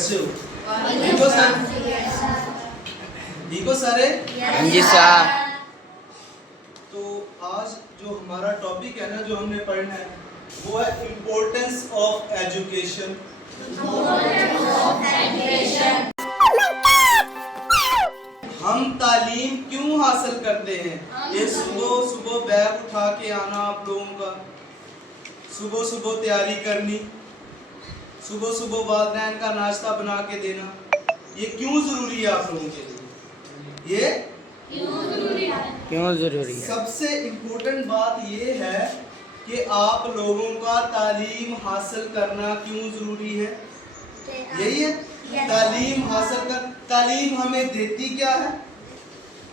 कैसे हो? ठीक हो सर? ठीक हो सारे? हाँ जी सर। तो आज जो हमारा टॉपिक है ना, जो हमने पढ़ना है, वो है इम्पोर्टेंस ऑफ एजुकेशन। हम तालीम क्यों हासिल करते हैं? ये सुबह सुबह बैग उठा के आना आप लोगों का, सुबह सुबह तैयारी करनी, सुबह सुबह वालिदैन का नाश्ता बना के देना, ये क्यों जरूरी है आप लोगों के लिए? ये क्यों जरूरी है? सबसे इम्पोर्टेंट बात ये है कि आप लोगों का तालीम हासिल करना क्यों जरूरी है? यही है तालीम हासिल कर। तालीम हमें देती क्या है?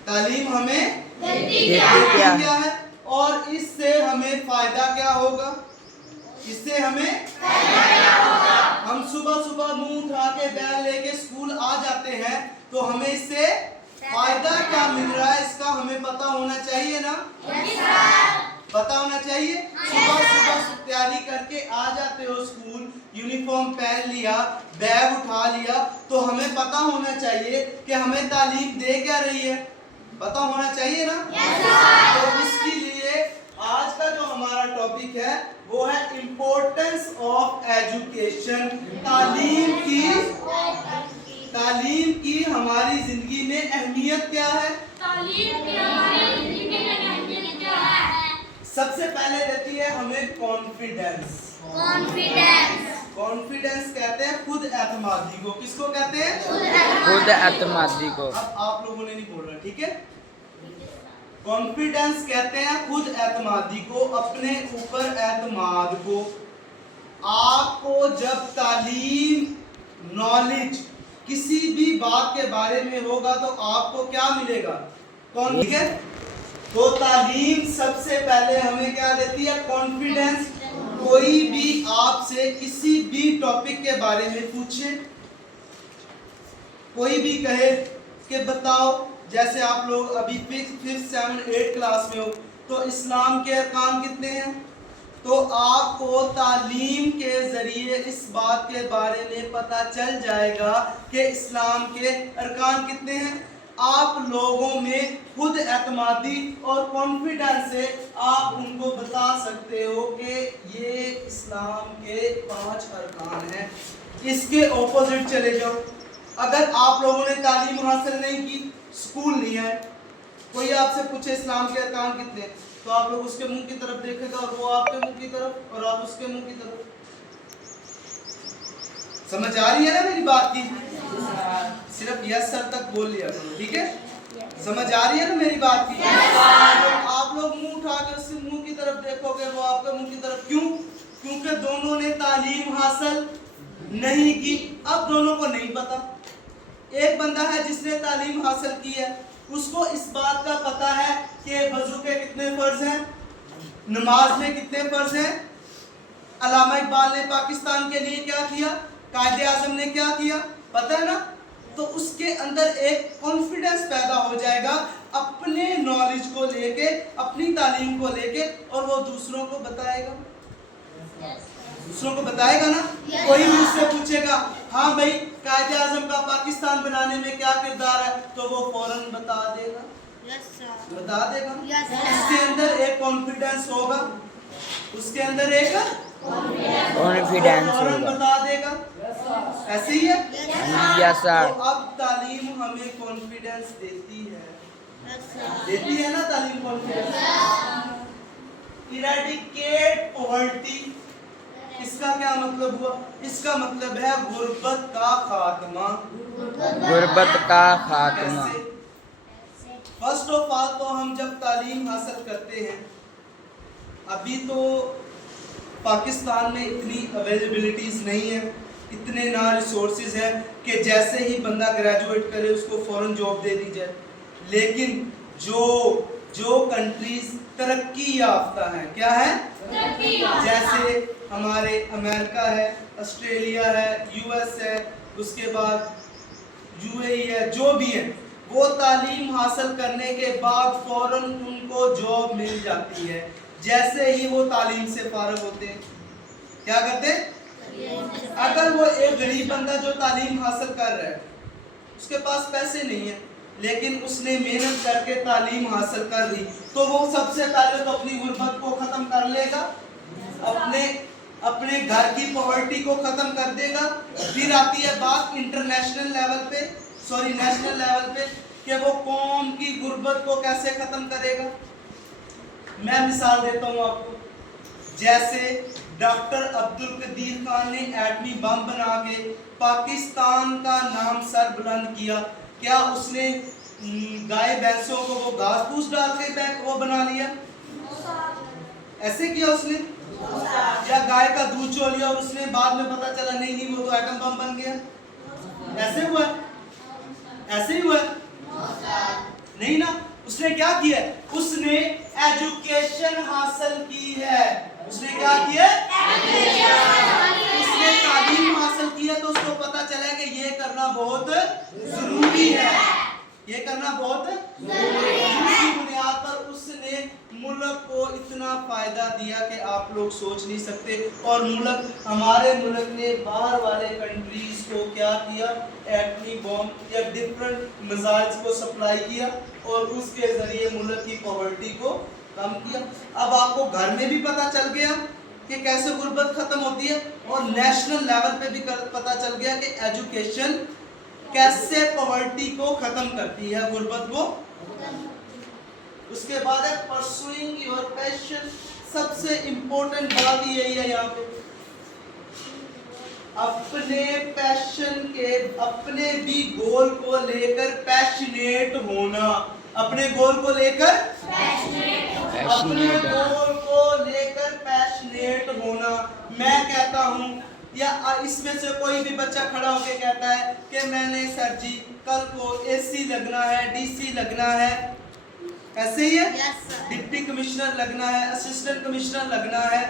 तालीम हमें देती क्या है? और इससे हमें फायदा क्या होगा? इससे हमें फायदा क्या होगा? हम सुबह सुबह मुंह उठा के बैग लेके स्कूल आ जाते हैं, तो हमें इससे फायदा क्या मिल रहा है, इसका हमें पता होना चाहिए ना? पता होना चाहिए। सुबह सुबह तैयारी करके आ जाते हो स्कूल, यूनिफॉर्म पहन लिया, बैग उठा लिया, तो हमें पता होना चाहिए कि हमें तालीम दे क्या रही है, पता होना चाहिए ना? तो इसके लिए आज का जो हमारा टॉपिक है वो है इम्पोर्टेंस ऑफ एजुकेशन। तालीम की हमारी जिंदगी में अहमियत क्या है? सबसे पहले देती है हमें कॉन्फिडेंस। कॉन्फिडेंस कहते हैं खुद एतमादी को। किसको कहते हैं? खुद एतमादी को। अब आप लोगों ने नहीं बोलना, ठीक है? कॉन्फिडेंस कहते हैं खुद एतमादी को, अपने ऊपर एतमाद को। आपको जब तालीम नॉलेज किसी भी बात के बारे में होगा तो आपको क्या मिलेगा? कौन? ठीक है, तो तालीम सबसे पहले हमें क्या देती है? कॉन्फिडेंस। कोई भी आपसे किसी भी टॉपिक के बारे में पूछे, कोई भी कहे कि बताओ, जैसे आप लोग अभी 5th 7th 8th क्लास में हो, तो इस्लाम के अरकान कितने हैं? तो आपको तालीम के जरिए इस बात के बारे में पता चल जाएगा कि इस्लाम के अरकान कितने हैं। आप लोगों में खुद एतमादी और कॉन्फिडेंस से आप उनको बता सकते हो कि ये इस्लाम के 5 अरकान हैं। इसके ऑपोजिट चले जाओ, अगर आप लोगों ने तालीम हासिल नहीं की, स्कूल नहीं है, कोई आपसे पूछे इस्लाम के अरकान कितने, तो आप लोग उसके मुंह की तरफ देखेगा और वो आपके मुंह की तरफ और आप उसके मुंह की तरफ। समझ आ रही है ना मेरी बात की? सिर्फ यस सर तक बोल लिया करो, ठीक है? समझ आ रही है ना मेरी बात की? तो आप लोग मुंह उठा के उसके मुंह की तरफ देखोगे, वो आपके मुंह की तरफ। क्यों? क्योंकि दोनों ने तालीम हासिल नहीं की। अब दोनों को नहीं पता। एक बंदा है जिसने तालीम हासिल की है, उसको इस बात का पता है कि वजू के कितने फर्ज हैं, नमाज में कितने फर्ज हैं, अल्लामा इकबाल ने पाकिस्तान के लिए क्या किया, कायदे आज़म ने क्या किया, पता है ना? तो उसके अंदर एक कॉन्फिडेंस पैदा हो जाएगा अपने नॉलेज को लेके, अपनी तालीम को लेके, और वो दूसरों को बताएगा। दूसरों को बताएगा ना? कोई भी उससे पूछेगा, हाँ भाई कायदे आज़म का पाकिस्तान बनाने में क्या किरदार है, तो वो फौरन बता देगा। बता देगा। उसके अंदर एक कॉन्फिडेंस होगा, उसके अंदर एक कॉन्फिडेंस फौरन होगा। बता देगा। ऐसे ही है। Yes sir. तो अब तालीम हमें कॉन्फिडेंस देती है, देती है ना तालीम कॉन्फिडेंस। इरेडिकेट पॉवर्टी, इसका क्या मतलब हुआ? इसका मतलब है गुर्बत का खात्मा। गुर्बत का खात्मा। फर्स्ट ऑफ ऑल तो हम जब तालीम हासिल करते हैं, अभी तो पाकिस्तान में इतनी अवेलेबिलिटीज़ नहीं है, इतने ना रिसोर्सेज हैं कि जैसे ही बंदा ग्रेजुएट करे उसको फ़ौरन जॉब दे दी जाए। लेकिन जो कंट्रीज तरक्की याफ्ता हैं, क्या है? जैसे हमारे अमेरिका है, ऑस्ट्रेलिया है, यूएस है, उसके बाद यूएई है, जो भी है, वो तालीम हासिल करने के बाद फौरन उनको जॉब मिल जाती है। जैसे ही वो तालीम से फारग होते हैं, क्या करते हैं? اگر وہ ایک غریب بندہ جو تعلیم حاصل کر رہا ہے، اس کے پاس پیسے نہیں ہیں لیکن اس نے محنت کر کے تعلیم حاصل کر لی، تو وہ سب سے پہلے تو اپنی غربت کو ختم کر لے گا، اپنے گھر کی پاورٹی کو ختم کر دے گا۔ پھر آتی ہے بات نیشنل لیول پہ کہ وہ قوم کی غربت کو کیسے ختم کرے گا۔ میں مثال دیتا ہوں آپ کو، جیسے ڈاکٹر عبدالقدیر خان نے ایٹمی بم بنا کے پاکستان کا نام سر بلند کیا، کیا اس نے گائے بھینسوں کو وہ گھاس پھوس ڈال کے وہ بنا لیا؟ ایسے کیا اس نے؟ یا گائے کا دودھ چو لیا اور اس نے بعد میں پتا چلا نہیں وہ تو ایٹم بم بن گیا؟ ایسے ہوا ہے؟ ایسے ہی ہوا ہے؟ نہیں نا۔ اس نے کیا کیا؟ اس نے ایجوکیشن حاصل کی ہے۔ اس نے کیا کیا؟ اس نے تعلیم حاصل کی ہے، تو اس کو پتا چلا کہ یہ کرنا بہت ضروری ہے، یہ کرنا بہت ضروری ہے۔ جس کی بنیاد پر اس نے ملک کو اتنا فائدہ دیا کہ آپ لوگ سوچ نہیں سکتے، اور ہمارے ملک نے باہر والے کنٹریز کو کیا کیا؟ ایٹمی بم یا ڈفرنٹ میزائلز کو سپلائی کیا اور اس کے ذریعے ملک کی پاورٹی کو کم کیا۔ اب آپ کو گھر میں بھی پتا چل گیا کہ کیسے غربت ختم ہوتی ہے، اور نیشنل لیول پہ بھی پتا چل گیا کہ ایجوکیشن کیسے پاورٹی کو ختم کرتی ہے، غربت کو۔ اس کے بعد ہے پرسوئنگ یور پیشن۔ سب سے امپورٹنٹ بات یہی ہے یہاں پہ، اپنے پیشن کے، اپنے بھی گول کو لے کر پیشنیٹ ہونا، اپنے گول کو لے کر پیشنیٹ ہونا۔ میں کہتا ہوں، یا اس میں سے کوئی بھی بچہ کھڑا ہو کے کہتا ہے کہ میں نے سر جی کل کو اے سی لگنا ہے، ڈی سی لگنا ہے، ایسے ہی ہے، ڈپٹی کمشنر لگنا ہے، اسسٹنٹ کمشنر لگنا ہے،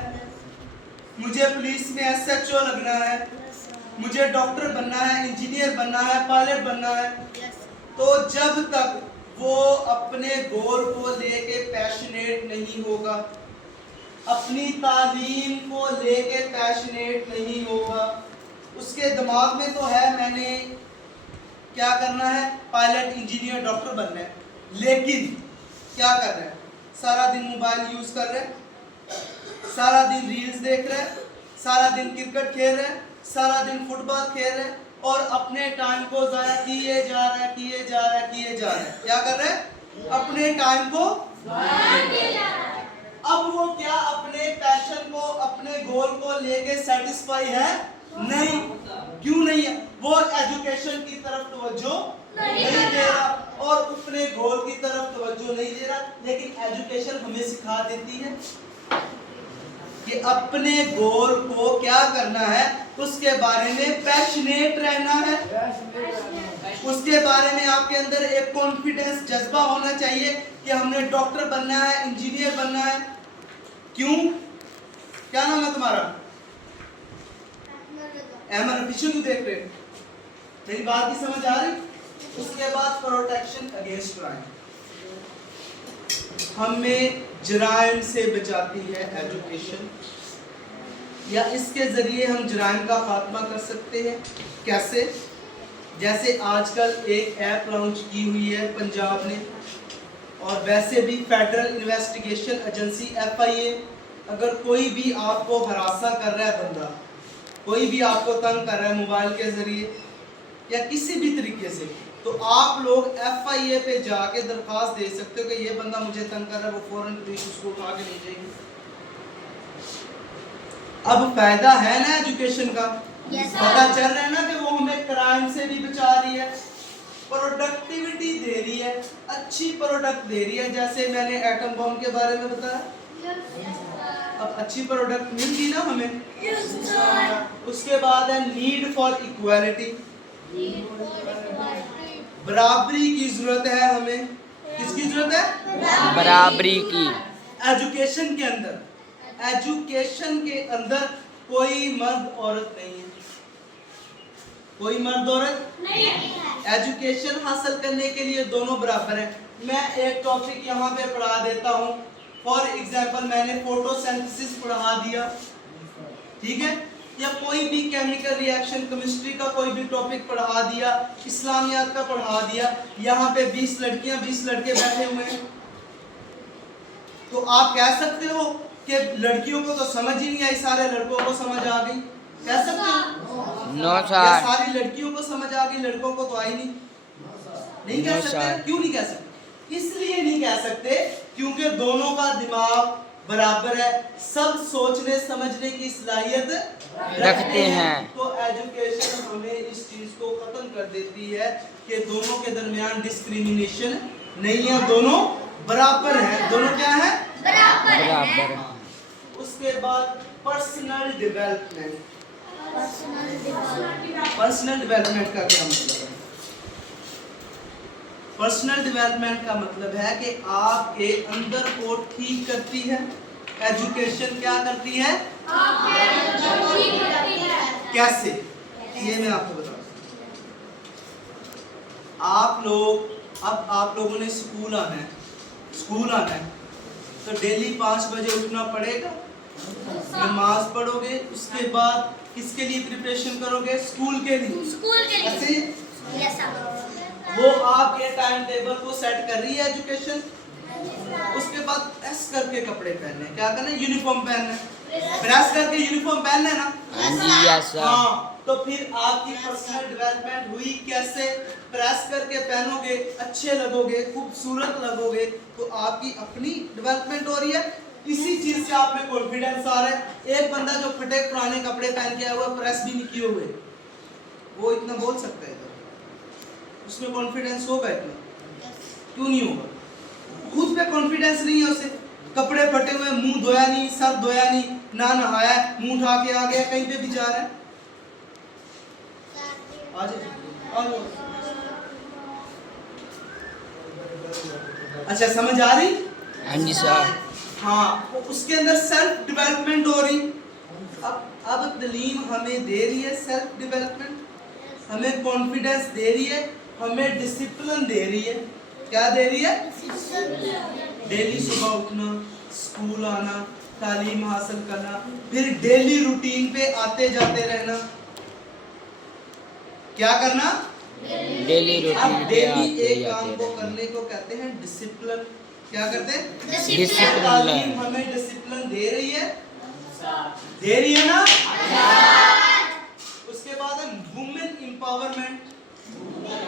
مجھے پولیس میں ایس ایچ او لگنا ہے، مجھے ڈاکٹر بننا ہے، انجینئر بننا ہے، پائلٹ بننا ہے، تو جب تک وہ اپنے گول کو لے کے پیشنیٹ نہیں ہوگا، اپنی تعلیم کو لے کے پیشنیٹ نہیں ہوگا، اس کے دماغ میں تو ہے میں نے کیا کرنا ہے، پائلٹ، انجینئر، ڈاکٹر بننا ہے، لیکن کیا کر رہے ہیں؟ سارا دن موبائل یوز کر رہے ہیں، سارا دن ریلز دیکھ رہے ہیں، سارا دن کرکٹ کھیل رہے ہیں، سارا دن فٹ بال کھیل رہے ہیں، اور اپنے ٹائم کو ضائع کیے جا رہے ہیں۔ کیا کر رہے ہیں؟ اپنے ٹائم کو۔ اب وہ کیا اپنے پیشن کو، اپنے گول کو لے کے سیٹسفائی ہے؟ نہیں۔ کیوں نہیں ہے؟ وہ ایجوکیشن کی طرف توجہ نہیں دے رہا اور اپنے گول کی طرف توجہ نہیں دے رہا، لیکن ایجوکیشن ہمیں سکھا دیتی ہے کہ اپنے گول کو کیا کرنا ہے، اس کے بارے میں پیشنیٹ رہنا ہے، اس کے بارے میں آپ کے اندر ایک کانفیڈنس، جذبہ ہونا چاہیے کہ ہم نے ڈاکٹر بننا ہے، انجینئر بننا ہے۔ کیوں؟ کیا نام ہے تمہارا؟ احمد۔ پیچھے کیوں دیکھ رہے؟ میری بات کی سمجھ آ رہی؟ اس کے بعد پروٹیکشن اگینسٹ کرائم، ہمیں جرائم سے بچاتی ہے ایجوکیشن، یا اس کے ذریعے ہم جرائم کا خاتمہ کر سکتے ہیں۔ کیسے؟ جیسے آج کل ایک ایپ لانچ کی ہوئی ہے پنجاب نے، اور ویسے بھی فیڈرل انویسٹیگیشن ایجنسی FIA، اگر کوئی بھی آپ کو ہراساں کر رہا ہے بندہ، کوئی بھی آپ کو تنگ کر رہا ہے موبائل کے ذریعے یا کسی بھی طریقے سے، تو آپ لوگ FIA پہ جا کے درخواست دے سکتے ہو کہ یہ بندہ مجھے تنگ کر رہا ہے، وہ فوراً پولیس اس کو اٹھا کے لے جائے گی۔ اب فائدہ ہے نا ایجوکیشن کا، پتہ چل رہا ہے نا کہ وہ ہمیں کرائم سے بھی بچا رہی ہے، پروڈکٹیوٹی دے رہی ہے، اچھی پروڈکٹ دے رہی ہے، جیسے میں نے ایٹم بم کے بارے میں بتایا۔ اب اچھی پروڈکٹ مل گئی نا ہمیں۔ اس کے بعد ہے نیڈ فار ایکویلٹی، برابری کی ضرورت ہے ہمیں۔ کس کی ضرورت ہے؟ برابری کی۔ ایجوکیشن کے اندر، ایجوکیشن کے اندر کوئی مرد عورت نہیں ہے، کوئی مرد عورت نہیں ہے۔ ایجوکیشن حاصل کرنے کے لیے دونوں برابر ہیں۔ میں ایک ٹاپک یہاں پہ پڑھا دیتا ہوں، فار ایگزامپل میں نے فوٹو سینتھسس پڑھا دیا، ٹھیک ہے؟ या कोई भी केमिकल रिएक्शन, केमिस्ट्री का कोई भी टॉपिक पढ़ा दिया, इस्लामियात का पढ़ा दिया, यहाँ पे 20 लड़कियां 20 लड़के बैठे हुए हैं, तो आप कह सकते हो कि लड़कियों को तो समझ ही नहीं आई, सारे लड़कों को समझ आ गई? कह सकते हो? नो या सर। सारी लड़कियों को समझ आ गई, लड़कों को तो आई नहीं? नहीं कह No, सकते? sir. क्यों नहीं कह सकते? इसलिए नहीं कह सकते क्योंकि दोनों का दिमाग बराबर है, सब सोचने समझने की सलाहियत रखते हैं। तो एजुकेशन हमें इस चीज को खत्म कर देती है कि दोनों के दरमियान डिस्क्रिमिनेशन नहीं है, दोनों बराबर हैं। दोनों क्या है? बराबर। उसके बाद पर्सनल डेवलपमेंट। पर्सनल डेवलपमेंट का क्या मतलब है? पर्सनल डेवलपमेंट का मतलब है कि आपके अंदर को ठीक करती है। एजुकेशन क्या करती है? कैसे? ये मैं आपको बताऊं। आप लोगों ने स्कूल आना है तो डेली 5 बजे उठना पड़ेगा, नमाज पढ़ोगे, उसके बाद किसके लिए प्रिपरेशन करोगे? स्कूल के लिए। ऐसे वो आपके टाइम टेबल को सेट कर रही है एजुकेशन। उसके बाद प्रेस करके कपड़े पहनने, क्या करना है? यूनिफॉर्म पहनना है, प्रेस करके यूनिफॉर्म पहनना है ना? हाँ जी, यस सर। हाँ, तो फिर आपकी पर्सनल डेवलपमेंट हुई कैसे? प्रेस करके पहनोगे, अच्छे लगोगे, खूबसूरत लगोगे, तो आपकी अपनी डेवलपमेंट हो रही है। इसी चीज से आप में कॉन्फिडेंस आ रहा है। एक बंदा जो फटे पुराने कपड़े पहन के आया हुआ, प्रेस भी नहीं किए हुए, वो इतना बोल सकता है, उसमें कॉन्फिडेंस होगा इतना? क्यों नहीं होगा? खुद पे कॉन्फिडेंस नहीं है उसे, कपड़े फटे हुए, मुंह धोया नहीं, सर धोया नहीं, ना नहाया, मुंह उठा के आ गया, कहीं पे भी जा रहा है। अच्छा, समझ आ रही? हाँ जी सर। हाँ, तो उसके अंदर सेल्फ डेवलपमेंट हो रही। अब तालीम हमें दे रही है सेल्फ डेवलपमेंट, हमें कॉन्फिडेंस दे रही है, हमें डिसिप्लिन दे रही है। क्या दे रही है? डेली सुबह उठना, स्कूल आना, तालीम हासिल करना, फिर डेली रूटीन पे आते जाते रहना। क्या करना? डेली अब रूटीन पे डेली आते एक काम जाते को रहना। करने को कहते हैं डिसिप्लिन। क्या करते हैं? डिसिप्लिन। तालीम हमें डिसिप्लिन दे रही है, ना? उसके बाद है वुमेन एम्पावरमेंट,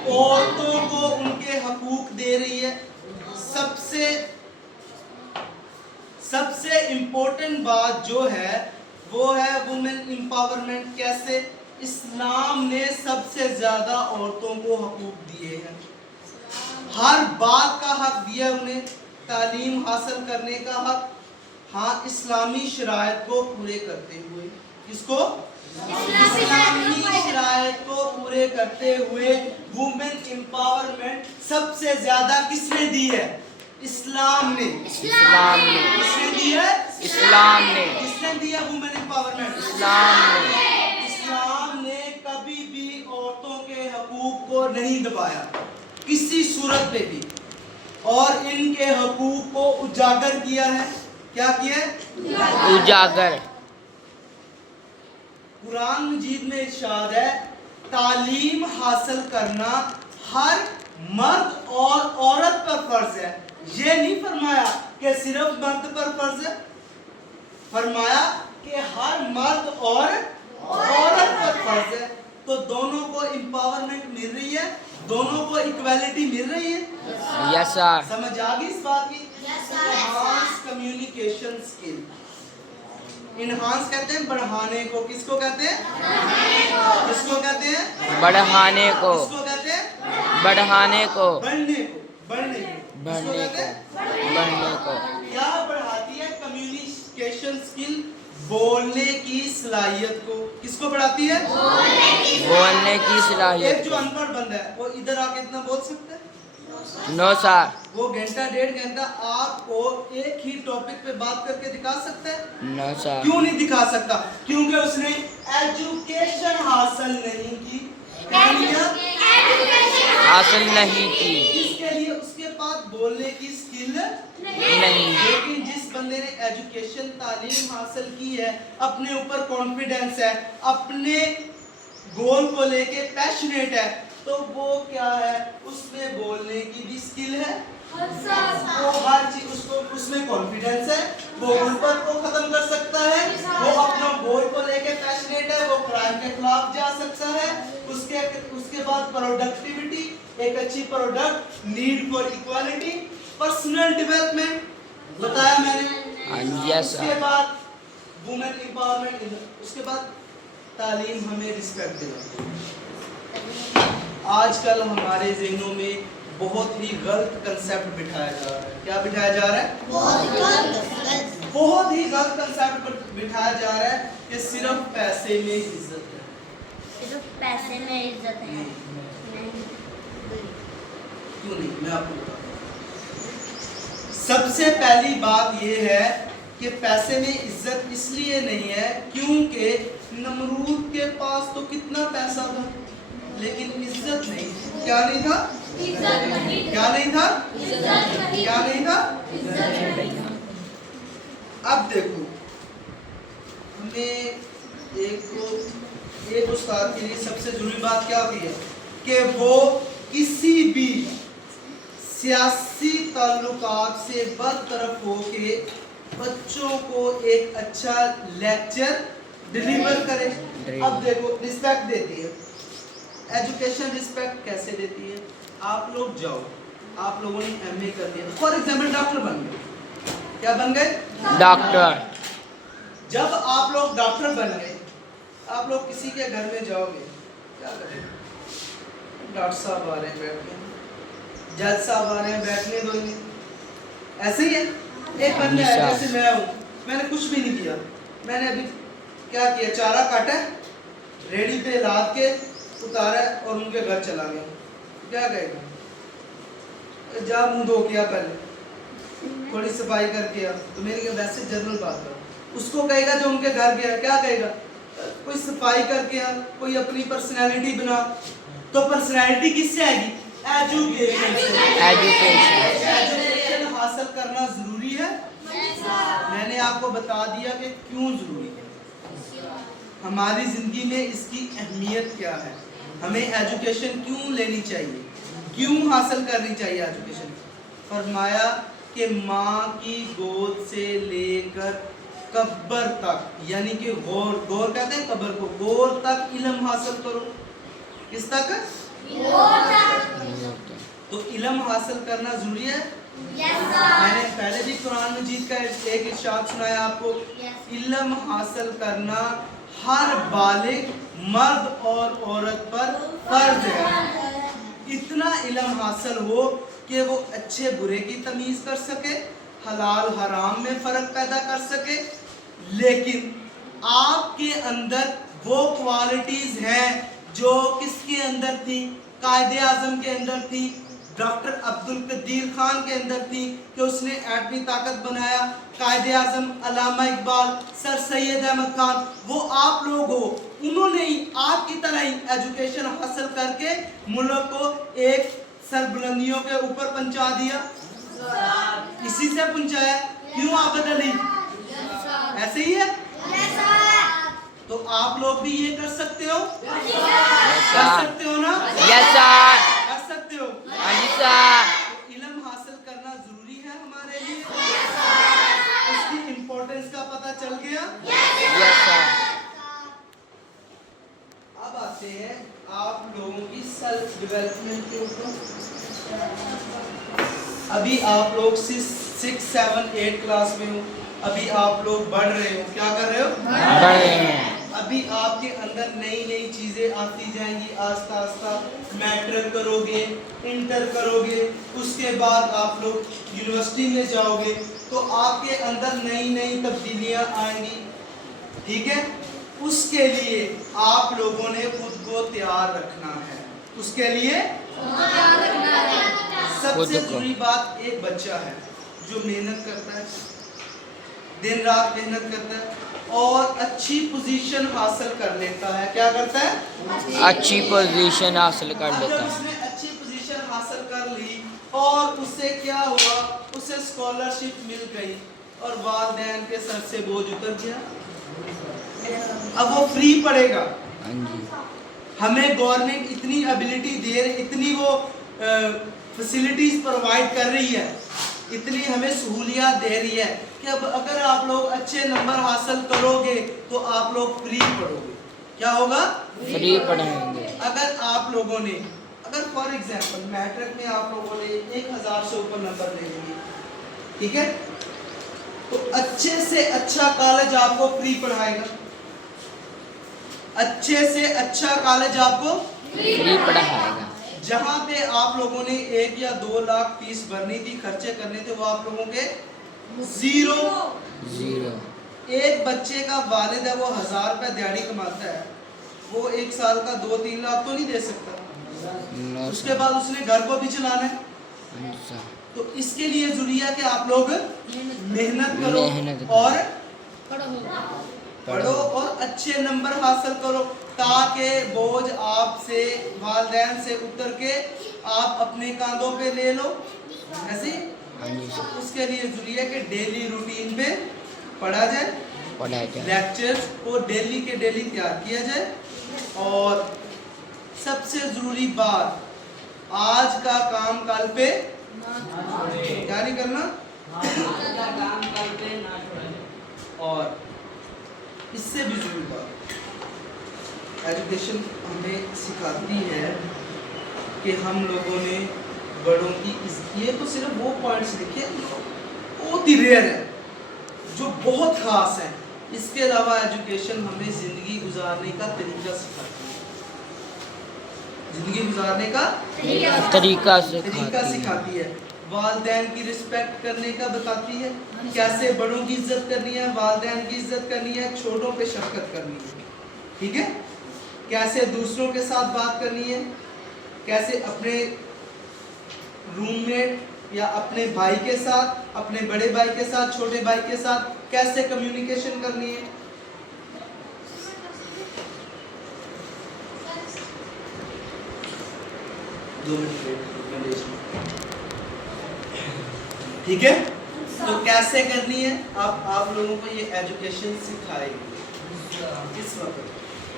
औरतों को उनके हकूक दे रही है। सबसे इम्पोर्टेंट बात जो है वो है वुमेन एम्पावरमेंट। कैसे? इस्लाम ने सबसे ज्यादा औरतों को हकूक दिए हैं, हर बात का हक दिया उन्हें, तालीम हासिल करने का हक। हाँ, इस्लामी शरायत को पूरे करते हुए। किसको? इस्लामी शरायत को पूरे करते हुए वुमेन एम्पावरमेंट सबसे ज्यादा किसने दी है? इस्लाम ने। इस्लाम ने। किसने दी है? इस्लाम ने। किसने दिया वुमेन एम्पावरमेंट? इस्लाम ने। इस्लाम ने कभी भी औरतों के हकूक को नहीं दबाया, किसी सूरत में भी, और इनके हकूक को उजागर किया है। क्या किया है? उजागर। कुरान मजीद में इरशाद है, तालीम हासिल करना हर मर्द और औरत पर फर्ज है। ये नहीं फरमाया कि सिर्फ मर्द पर फर्ज है, फरमाया कि हर मर्द और औरत पर फर्ज है। तो दोनों को एम्पावरमेंट मिल रही है, दोनों को इक्वालिटी मिल रही है। Yes sir. समझ आ गई इस बात की? Enhance communication skill. इनहांस कहते हैं बढ़ाने को। किसको कहते हैं? किसको कहते हैं? बढ़ाने को। किसको कहते हैं? बढ़ाने को। बढ़ने को। बढ़ने को। किसको बढ़ने कहते को। हैं? बढ़ने को। क्या बढ़ाती है? कम्युनिकेशन स्किल, बोलने की सलाहियत को। किसको बढ़ाती है? बोलने की एक सलाहियत जो को। अनपढ़ बंदा है वो इधर आके इतना बोल सकता है? No sir. वो घंटा 1.5 घंटा आपको एक ही टॉपिक पे बात करके दिखा सकता है? No sir. क्यों नहीं दिखा सकता? क्योंकि उसने एजुकेशन हासिल नहीं की। हासिल नहीं की। इसके लिए उसके पास बोलने की स्किल नहीं। लेकिन जिस बंदे ने एजुकेशन तालीम हासिल की है, अपने ऊपर कॉन्फिडेंस है, अपने गोल को लेके पैशनेट है, तो वो क्या है, उसमें बोलने की भी स्किल है, वो हर चीज उसको उसमें कॉन्फिडेंस है, वो गुर्बत को खत्म कर सकता है, वो अपना गोल को लेके पैशनेट है, वो क्राइम के खिलाफ जा सकता है, उसके बाद प्रोडक्टिविटी, एक अच्छी product, need for equality, personal development बताया मैंने, यस उसके बाद वुमेन एम्पावरमेंट, उसके बाद तालीम हमें रिस्पेक्ट देना। आजकल हमारे ज़हनों में बहुत ही गलत कंसेप्ट बिठाया जा रहा है। क्या बिठाया जा रहा है? बहुत ही गलत कंसेप्ट बिठाया जा रहा है कि सिर्फ पैसे में इज्जत है। सिर्फ पैसे में इज्जत है। क्यों नहीं, मैं आपको बताता हूँ। सबसे पहली बात ये है कि पैसे में इज्जत इसलिए नहीं है क्योंकि नमरूद के पास तो कितना पैसा था लेकिन इज्जत नहीं। क्या नहीं था? इज्जत नहीं। क्या नहीं था? इज्जत नहीं। क्या नहीं था? इज्जत नहीं। अब देखो, हमें एक उस्ताद के लिए सबसे जरूरी बात क्या होती है कि वो किसी भी सियासी ताल्लुकात से बरतरफ होके बच्चों को एक अच्छा लेक्चर डिलीवर करे। अब देखो, रिस्पेक्ट देती है एजुकेशन, रिस्पेक्ट कैसे देती है? आप लोग जाओ, आप लोगों ने एमए कर दिया, फॉर एग्जाम्पल डॉक्टर बन गए। क्या बन गए? डॉक्टर। जब आप लोग डॉक्टर बन गए, आप लोग किसी के घर में जाओगे, क्या करेंगे? डॉक्टर साहब आ रहे हैं बैठने, जज साहब आ रहे हैं बैठने दो इन्हें, ऐसे ही है। एक बंदा है जैसे मैं हूँ, मैंने कुछ भी नहीं किया, मैंने अभी क्या किया, चारा काटा, रेडी पे लाद के उतारा और उनके घर चला गया। क्या कहेगा? जा मुंह धो किया, पहले थोड़ी सफाई करके आ। तो मेरी क्या, वैसे जनरल बात है, उसको कहेगा जो उनके घर गया, क्या कहेगा? कोई सफाई करके आ, कोई अपनी पर्सनैलिटी बना। तो पर्सनैलिटी किससे आएगी? एजुकेशन से। एजुकेशन हासिल करना जरूरी है। मैंने आपको बता दिया कि क्यों जरूरी है, हमारी जिंदगी में इसकी अहमियत क्या है, हमें एजुकेशन क्यों लेनी चाहिए, क्यों हासिल करनी चाहिए एजुकेशन। फरमाया कि माँ की गोद से लेकर कब्र तक, यानी कि गौर कहते हैं कब्र को, गौर तक इल्म हासिल करो। किस तक? तो इल्म हासिल करना जरूरी है। मैंने पहले भी कुरान मजीद का एक इरशाद सुनाया आपको, इल्म हासिल करना हर बालिग मर्द और औरत पर फर्ज है। इतना इल्म हासिल हो कि वो अच्छे बुरे की तमीज़ कर सके, हलाल हराम में फ़र्क पैदा कर सके। लेकिन आपके अंदर वो क्वालिटीज़ हैं जो किसके अंदर थी? कायदे आज़म के अंदर थी, डॉक्टर अब्दुल कदीर खान के अंदर थी कि उसने एटमी ताकत बनाया, कायदे आज़म अल्लामा इकबाल, सर सैयद अहमद खान, वो आप लोग हो। उन्होंने ही आपकी तरह ही एजुकेशन हासिल करके मुल्क को एक सरबुलंदियों के ऊपर पहुंचा दिया। इसी से पहुंचाया। क्यों आबद अली? ऐसे ही है। तो आप लोग भी ये कर सकते हो? कर सकते हो ना? Yes sir. कर सकते हो? सर। इल्म हासिल करना जरूरी है हमारे लिए। उसकी इम्पोर्टेंस का पता चल गया। Yes sir. अब आते हैं आप लोगों की सेल्फ डेवलपमेंट के ऊपर। अभी आप लोग 6, 7, 8 क्लास में हो, अभी आप लोग बढ़ रहे हो। क्या कर रहे हो? बढ़ रहे हैं। अभी आपके अंदर नई नई चीज़ें आती जाएंगी, आस्ता आस्ता मैट्रिक करोगे, इंटर करोगे, उसके बाद आप लोग यूनिवर्सिटी में जाओगे तो आपके अंदर नई नई तब्दीलियां आएंगी। ठीक है, उसके लिए आप लोगों ने खुद को तैयार रखना है। उसके लिए सबसे जरूरी बात, एक बच्चा है जो मेहनत करता है, दिन रात मेहनत करता है और अच्छी पोजीशन हासिल कर लेता है। क्या करता है? अच्छी पोजीशन हासिल कर जब लेता है। उसने अच्छी पोजीशन हासिल कर ली और उससे क्या हुआ, उसे स्कॉलरशिप मिल गई, और वालिदैन के सर से बोझ उतर गया, अब वो फ्री पढ़ेगा। हाँ जी। हमें गवर्नमेंट इतनी एबिलिटी दे रही, इतनी वो फैसिलिटीज प्रोवाइड कर रही है, इतनी हमें सहूलियत दे रही है कि अब अगर आप लोग अच्छे नंबर हासिल करोगे तो आप लोग फ्री पढ़ोगे। क्या होगा? फ्री पढ़ाएंगे। अगर आप लोगों ने, अगर फॉर एग्जांपल मैट्रिक में आप लोगों ने 1000 से ऊपर नंबर ले लिए, ठीक है, तो अच्छे से अच्छा कॉलेज आपको फ्री पढ़ाएगा, अच्छे से अच्छा कॉलेज आपको फ्री पढ़ाएगा। जहाँ पे आप लोगों ने 1 या 2 लाख फीस भरनी थी, खर्चे करने थे, वो आप लोगों के जीरो। एक बच्चे का वालिद है, वो 1000 रुपए दिहाड़ी कमाता है, वो 1 साल का 2-3 लाख तो नहीं दे सकता। उसके बाद उसने घर को भी चलाना है, तो इसके लिए जरूरी है कि आप लोग मेहनत करो और पढ़ो और अच्छे नंबर हासिल करो, ताकि बोझ आपसे, वालिदैन से उतर के आप अपने कांधों पे ले लो। ऐसे उसके लिए जरूरी है कि डेली रूटीन पे पढ़ा जाए, लेक्चर्स को डेली के डेली तैयार किया जाए। और सबसे जरूरी बात, आज का काम कल पे क्या नहीं करना, और इससे भी जरूरी बात, एजुकेशन हमें सिखाती है कि हम लोगों ने बड़ों की ये तो सिर्फ वो पॉइंट्स लिखे बहुत ही रेयर है जो बहुत खास है। इसके अलावा एजुकेशन हमें जिंदगी गुजारने का तरीका सिखाती है, जिंदगी गुजारने का तरीका सिखाती है। वालिदैन की रिस्पेक्ट करने का बताती है, कैसे बड़ों की इज्जत करनी है, वालिदैन की इज्जत करनी है, छोटों पे शफकत करनी है, ठीक है, कैसे दूसरों के साथ बात करनी है, कैसे अपने रूममेट या अपने भाई के साथ, अपने बड़े भाई के साथ, छोटे भाई के साथ कैसे कम्युनिकेशन करनी है। ठीक है, तो कैसे करनी है आप लोगों को ये एजुकेशन सिखाएगी। इस वक्त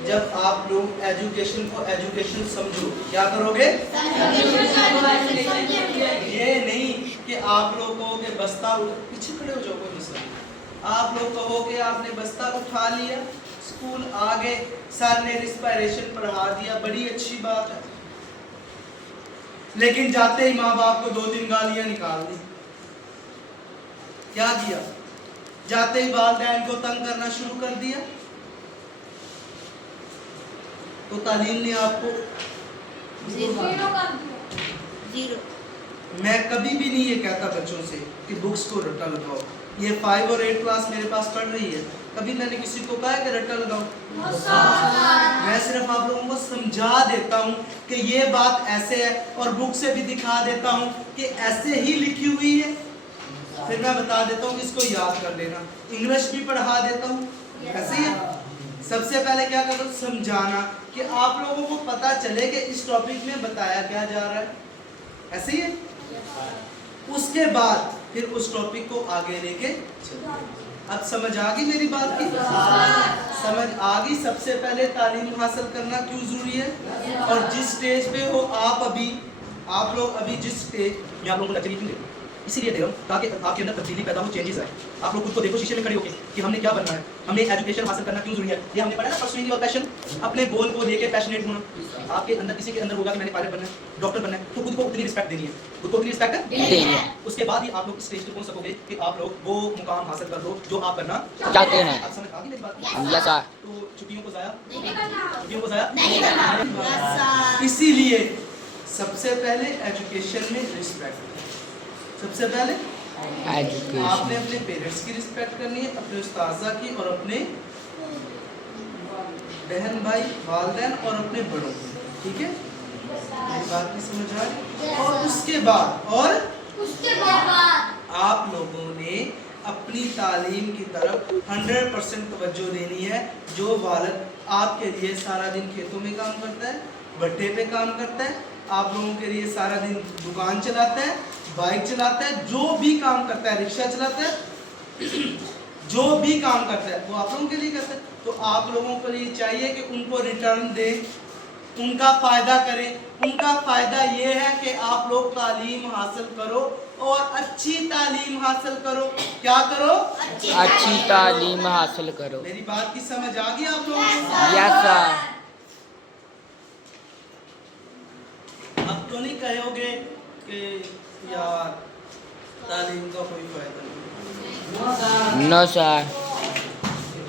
जब आप लोग एजुकेशन को एजुकेशन समझो, क्या करोगे? ये नहीं कि आप लोग कहोगे बस्ता पीछे खड़े हो जाओ, कोई मसला। आप लोग कहोगे आपने बस्ता उठा लिया, स्कूल आ गए, सर ने रिस्पायरेशन पढ़ा दिया, बड़ी अच्छी बात है, लेकिन जाते ही माँ बाप को 2-3 गालियां निकाल दी। क्या किया? जाते ही वालिदैन को तंग करना शुरू कर दिया। तो तालीम ने आपको जीरो। मैं कभी भी नहीं ये कहता बच्चों से कि बुक्स को रट्टा लगाओ। ये 5 और 8 क्लास मेरे पास पढ़ रही है, कभी मैंने किसी को कहा है कि रट्टा लगाओ? मैं सिर्फ आप लोगों को समझा देता हूँ कि ये बात ऐसे है, और बुक से भी दिखा देता हूँ कि ऐसे ही लिखी हुई है, फिर मैं बता देता हूँ कि इसको याद कर लेना। इंग्लिश भी पढ़ा देता हूँ, ऐसे ही है। सबसे पहले क्या करो, समझाना, कि आप लोगों को पता चले कि इस टॉपिक में बताया क्या जा रहा है, ऐसे ही है। उसके बाद फिर उस टॉपिक को आगे लेके चलो। अब समझ आ गई मेरी बात की? समझ आ गई। सबसे पहले तालीम हासिल करना क्यों जरूरी है, और जिस स्टेज पे हो आप लोग अभी जिस स्टेज में आप लोगों को इसीलिए दे रहा हूँ ताकि आपके अंदर तब्दीली पैदा हो, चेंजेस आए। आप लोग खुद को देखो शीशे में खड़े होकर कि हमने क्या बनना है, हमने एजुकेशन हासिल करना क्यों जरूरी है। ये हमने पढ़ा ना, पर्सनैलिटी और पैशन, अपने गोल को लेके पैशनेट होना। आपके अंदर किसी के अंदर होगा कि मैंने पायलट बनना है, डॉक्टर बनना है, तो खुद को उतनी रिस्पेक्ट देनी है, खुद को उतनी रिस्पेक्ट देनी है। उसके बाद ही आप लोग इस स्टेज पे पहुंच सकोगे कि आप लोग वो मुकाम हासिल कर लो जो आप करना चाहते हैं। आप समझ आ गई मेरी बात? Yes sir. तो छुट्टियों को जाया इसीलिए सबसे पहले एजुकेशन में रिस्पेक्ट। सबसे पहले आपने अपने पेरेंट्स की रिस्पेक्ट करनी है, अपने उस्ताज़ा की, और अपने बहन भाई, वालिदैन और अपने बड़ों की, ठीक है? मेरी बात की समझ आ रही? और उसके बाद आप लोगों ने अपनी तालीम की तरफ 100% तवज्जो देनी है। जो वालिद आपके लिए सारा दिन खेतों में काम करता है, भट्टे पे काम करता है, आप लोगों के लिए सारा दिन दुकान चलाता है, बाइक चलाता है, जो भी काम करता है, रिक्शा चलाता है, जो भी काम करता है वो आप लोगों के लिए करता है, तो आप लोगों को लिए चाहिए कि उनको रिटर्न दें, उनका फ़ायदा करें। उनका फ़ायदा ये है कि आप लोग तालीम हासिल करो और अच्छी तालीम हासिल करो। क्या करो? अच्छी तालीम हासिल करो। मेरी बात की समझ आ गई आप लोगों को? Yes sir. अब तो नहीं कहोगे कि यार तालीम का कोई फ़ायदा नहीं। No sir.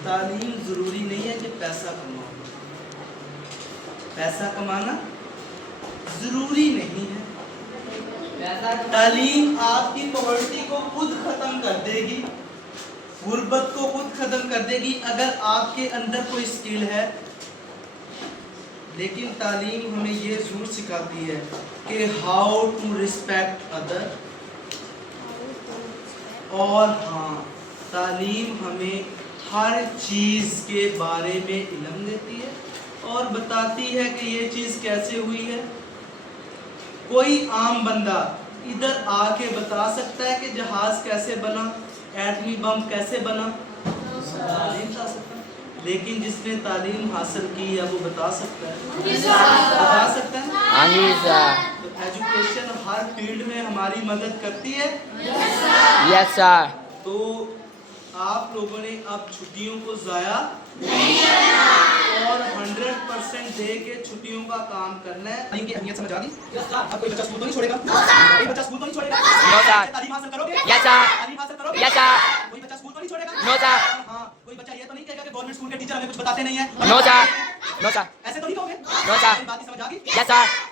तालीम ज़रूरी नहीं है कि पैसा कमाओ, पैसा कमाना ज़रूरी नहीं है। तालीम आपकी पॉवर्टी को खुद ख़त्म कर देगी, गुर्बत को खुद ख़त्म कर देगी अगर आपके अंदर कोई स्किल है। लेकिन तालीम हमें ये ज़रूर सिखाती है कि हाउ टू रिस्पेक्ट अदर। और हाँ, तालीम हमें हर चीज़ के बारे में इल्म देती है और बताती है कि ये चीज़ कैसे हुई है। कोई आम बंदा इधर आके बता सकता है कि जहाज़ कैसे बना, एटमी बम कैसे बना? नहीं बता सकता। लेकिन जिसने तालीम हासिल की है वो बता सकता है। बता सकता है। हाँ जी सर। तो एजुकेशन हर फील्ड में हमारी मदद करती है। Yes sir. तो आप लोगों ने अब छुट्टियों को ज़ाया और 100% दे के छुट्टियों का काम करना है। तालीम की अहमियत समझ आ गई? अब कोई बच्चा स्कूल तो नहीं छोड़ेगा? कोई बच्चा स्कूल तो नहीं छोड़ेगा? No sir. तालीम हासिल करोगे? Yes sir. तालीम हासिल करोगे? Yes sir. कोई बच्चा स्कूल तो नहीं छोड़ेगा? No sir. हाँ, कोई बच्चा ये तो नहीं कहेगा कि गवर्नमेंट स्कूल के टीचर हमें कुछ बताते नहीं है? No sir. No sir. ऐसे तो नहीं कहोगे? No sir. मेरी बात की समझ आ गई? Yes sir.